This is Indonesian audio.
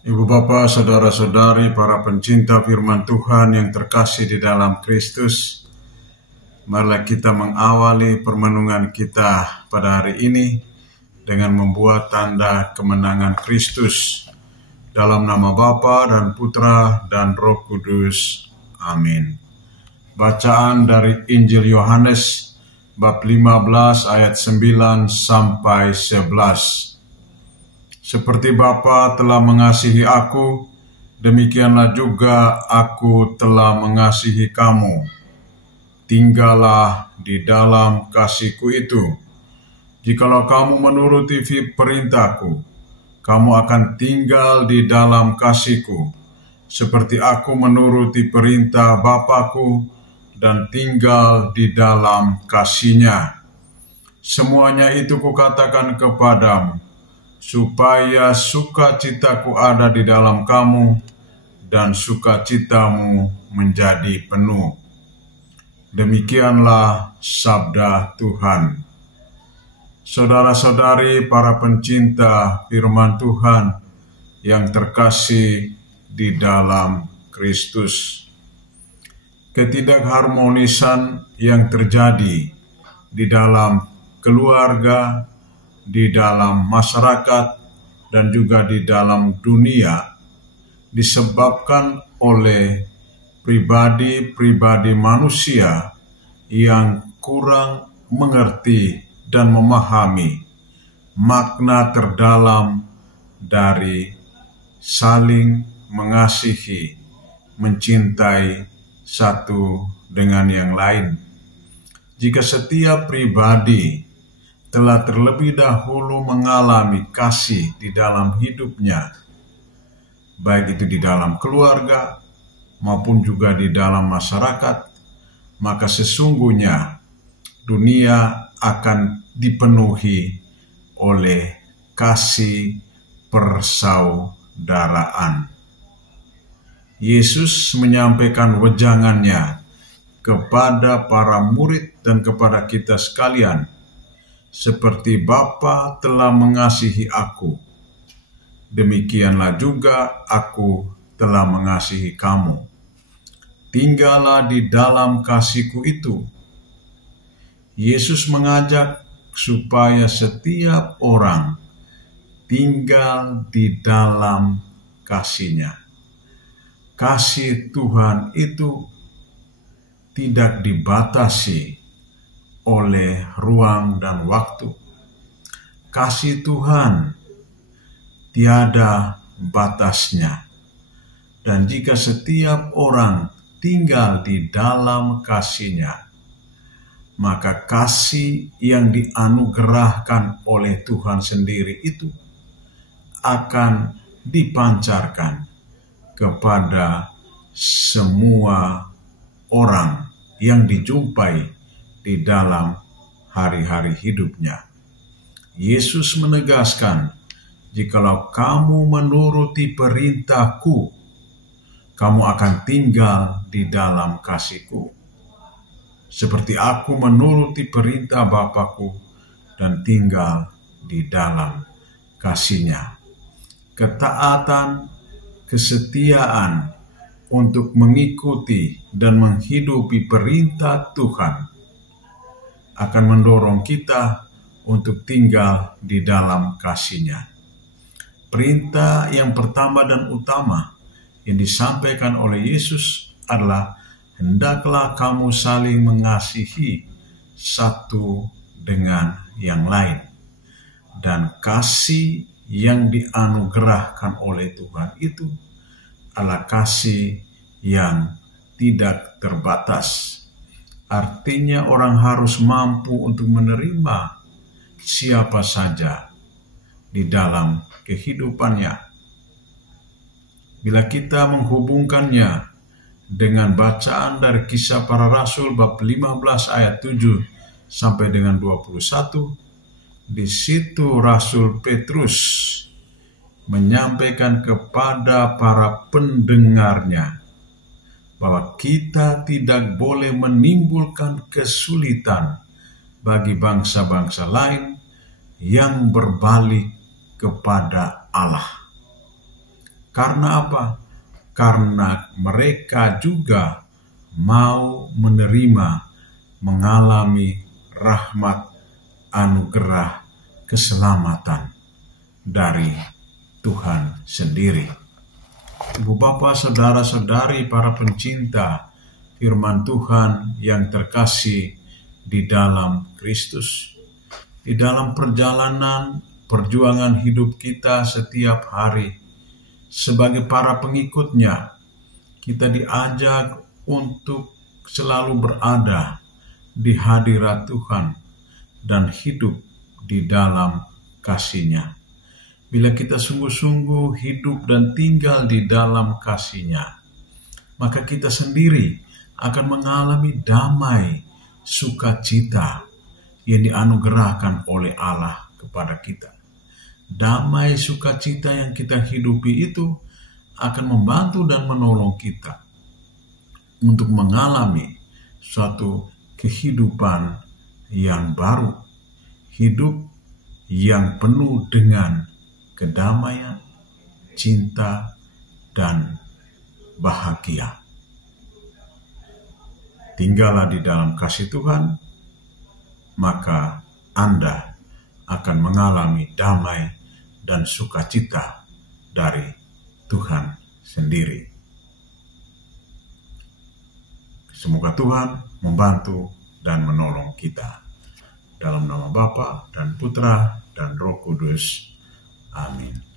Ibu Bapa, saudara-saudari, para pencinta firman Tuhan yang terkasih di dalam Kristus, marilah kita mengawali permenungan kita pada hari ini dengan membuat tanda kemenangan Kristus. Dalam nama Bapa dan Putra dan Roh Kudus. Amin. Bacaan dari Injil Yohanes bab 15 ayat 9 sampai 11. Seperti Bapa telah mengasihi aku, demikianlah juga aku telah mengasihi kamu. Tinggallah di dalam kasihku itu. Jikalau kamu menuruti perintahku, kamu akan tinggal di dalam kasihku, seperti aku menuruti perintah Bapa-Ku dan tinggal di dalam kasih-Nya. Semuanya itu kukatakan kepadamu, supaya sukacitaku ada di dalam kamu dan sukacitamu menjadi penuh. Demikianlah sabda Tuhan. Saudara-saudari, para pencinta firman Tuhan yang terkasih di dalam Kristus, ketidakharmonisan yang terjadi di dalam keluarga, di dalam masyarakat, dan juga di dalam dunia disebabkan oleh pribadi-pribadi manusia yang kurang mengerti dan memahami makna terdalam dari saling mengasihi, mencintai satu dengan yang lain. Jika setiap pribadi telah terlebih dahulu mengalami kasih di dalam hidupnya, baik itu di dalam keluarga maupun juga di dalam masyarakat, maka sesungguhnya dunia akan dipenuhi oleh kasih persaudaraan. Yesus menyampaikan wejangannya kepada para murid dan kepada kita sekalian, seperti Bapa telah mengasihi aku, demikianlah juga aku telah mengasihi kamu. Tinggallah di dalam kasihku itu. Yesus mengajak supaya setiap orang tinggal di dalam kasih-Nya. Kasih Tuhan itu tidak dibatasi oleh ruang dan waktu. Kasih Tuhan tiada batasnya. Dan jika setiap orang tinggal di dalam kasih-Nya, maka kasih yang dianugerahkan oleh Tuhan sendiri itu akan dipancarkan kepada semua orang yang dijumpai di dalam hari-hari hidupnya. Yesus menegaskan, jikalau kamu menuruti perintahku, kamu akan tinggal di dalam kasihku, seperti aku menuruti perintah Bapa-Ku dan tinggal di dalam kasih-Nya. Ketaatan, kesetiaan untuk mengikuti dan menghidupi perintah Tuhan akan mendorong kita untuk tinggal di dalam kasih-Nya. Perintah yang pertama dan utama yang disampaikan oleh Yesus adalah, hendaklah kamu saling mengasihi satu dengan yang lain. Dan kasih yang dianugerahkan oleh Tuhan itu adalah kasih yang tidak terbatas. Artinya orang harus mampu untuk menerima siapa saja di dalam kehidupannya. Bila kita menghubungkannya dengan bacaan dari Kisah Para Rasul bab 15 ayat 7 sampai dengan 21, di situ Rasul Petrus menyampaikan kepada para pendengarnya bahwa kita tidak boleh menimbulkan kesulitan bagi bangsa-bangsa lain yang berbalik kepada Allah. Karena apa? Karena mereka juga mau menerima, mengalami rahmat, anugerah, keselamatan dari Tuhan sendiri. Ibu Bapa, saudara-saudari, para pencinta firman Tuhan yang terkasih di dalam Kristus, di dalam perjuangan hidup kita setiap hari, sebagai para pengikutnya, kita diajak untuk selalu berada di hadirat Tuhan dan hidup di dalam kasih-Nya. Bila kita sungguh-sungguh hidup dan tinggal di dalam kasih-Nya, maka kita sendiri akan mengalami damai, sukacita yang dianugerahkan oleh Allah kepada kita. Damai sukacita yang kita hidupi itu akan membantu dan menolong kita untuk mengalami suatu kehidupan yang baru, hidup yang penuh dengan kedamaian, cinta, dan bahagia. Tinggallah di dalam kasih Tuhan, maka Anda akan mengalami damai dan sukacita dari Tuhan sendiri. Semoga Tuhan membantu dan menolong kita. Dalam nama Bapa dan Putra dan Roh Kudus. Amin.